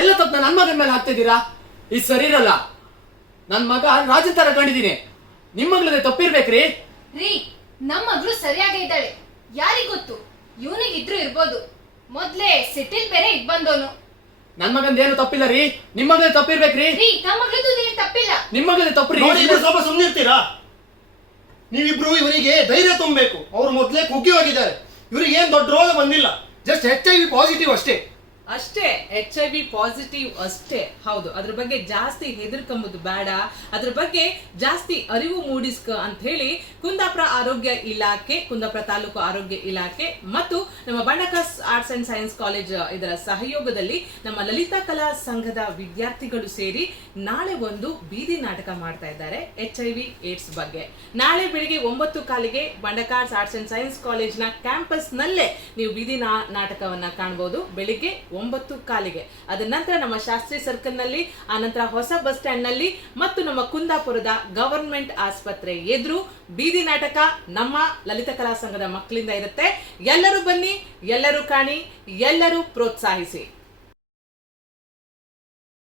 ಎಲ್ಲ ತಪ್ಪು ನನ್ನ ಮಗನ ಮೇಲೆ ಹಾಕ್ತಿದ್ದೀರಾ? ಈ ಸರಿ ಇರಲ್ಲ. ನನ್ ಮಗ ರಾಜನ್ ತರ ಕಂಡಿದ್ದೀನಿ. ನಿಮ್ಮ ಮಗಳದೇ ತಪ್ಪಿರ್ಬೇಕ್ರಿ. ರೀ ನಮ್ಮ ಮಗಳು ಸರಿಯಾಗಿ ಇದ್ದಾಳೆ. ಯಾರಿಗ್ ಗೊತ್ತು? ಇವನಿಗಿದ್ರು ಇರ್ಬೋದು. ಮೊದ್ಲೇ ಸಿಟಿಲ್ ಬೇರೆ ಇದ್ ಬಂದೋನು. ನನ್ ಮಗಂದ ಏನು ತಪ್ಪಿಲ್ಲ ರೀ? ನಿಮ್ಮ ಮಗಳೇ ತಪ್ಪಿರ್ಬೇಕ್ರಿ. ರೀ ನಮ್ಮ ಮಗಳದ್ದು ಏನ್ ತಪ್ಪಿಲ್ಲ. ನಿಮ್ಮ ಮಗಳೇ ತಪ್ಪು ನೋಡಿ ಇಬ್ರು ಸ್ವಲ್ಪ ಸುಮ್ಮನಿರ್ತೀರಾ ನೀವಿಬ್ರು ಇವರಿಗೆ ಧೈರ್ಯ ತುಂಬಬೇಕು. ಅವ್ರು ಮೊದ್ಲೇ ಕುಗ್ಗಿ ಹೋಗಿದ್ದಾರೆ ಇವರಿಗೆ ಏನ್ ದೊಡ್ಡ ರೋಗ ಬಂದಿಲ್ಲ. ಜಸ್ಟ್ ಹೆಚ್ಚಾಗಿ ಐ ವಿ ಪಾಸಿಟಿವ್ ಅಷ್ಟೇ. ಅಷ್ಟೇ ಎಚ್ ಐ ವಿ ಪಾಸಿಟಿವ್ ಅಷ್ಟೇ. ಹೌದು, ಅದ್ರ ಬಗ್ಗೆ ಜಾಸ್ತಿ ಹೆದರ್ಕೊಂಬುದು ಬೇಡ. ಅದ್ರ ಬಗ್ಗೆ ಜಾಸ್ತಿ ಅರಿವು ಮೂಡಿಸ್ಕ ಅಂತ ಹೇಳಿ ಕುಂದಾಪುರ ಆರೋಗ್ಯ ಇಲಾಖೆ, ಕುಂದಾಪುರ ತಾಲೂಕು ಆರೋಗ್ಯ ಇಲಾಖೆ ಮತ್ತು ನಮ್ಮ ಬಂಡಕಸ್ ಆರ್ಟ್ಸ್ ಅಂಡ್ ಸೈನ್ಸ್ ಕಾಲೇಜ್ ಇದರ ಸಹಯೋಗದಲ್ಲಿ ನಮ್ಮ ಲಲಿತಾ ಕಲಾ ಸಂಘದ ವಿದ್ಯಾರ್ಥಿಗಳು ಸೇರಿ ನಾಳೆ ಒಂದು ಬೀದಿ ನಾಟಕ ಮಾಡ್ತಾ ಇದ್ದಾರೆ ಎಚ್ ಐ ವಿ ಏಡ್ಸ್ ಬಗ್ಗೆ. ನಾಳೆ ಬೆಳಿಗ್ಗೆ ಒಂಬತ್ತು ಕಾಲಿಗೆ ಬಂಡಕಾರ್ಸ್ ಆರ್ಟ್ಸ್ ಅಂಡ್ ಸೈನ್ಸ್ ಕಾಲೇಜ್ನ ಕ್ಯಾಂಪಸ್ ನಲ್ಲೇ ನೀವು ಬೀದಿ ನಾಟಕವನ್ನ ಕಾಣಬಹುದು ಬೆಳಿಗ್ಗೆ ಒಂಬತ್ತು ಕಾಲಿಗೆ. ಅದ ನಂತರ ನಮ್ಮ ಶಾಸ್ತ್ರಿ ಸರ್ಕಲ್ನಲ್ಲಿ, ಆ ನಂತರ ಹೊಸ ಬಸ್ ಸ್ಟ್ಯಾಂಡ್ನಲ್ಲಿ ಮತ್ತು ನಮ್ಮ ಕುಂದಾಪುರದ ಗವರ್ಮೆಂಟ್ ಆಸ್ಪತ್ರೆ ಎದುರು ಬೀದಿ ನಾಟಕ ನಮ್ಮ ಲಲಿತ ಕಲಾ ಸಂಘದ ಮಕ್ಕಳಿಂದ ಇರುತ್ತೆ. ಎಲ್ಲರೂ ಬನ್ನಿ, ಎಲ್ಲರೂ ಕಾಣಿ, ಎಲ್ಲರೂ ಪ್ರೋತ್ಸಾಹಿಸಿ.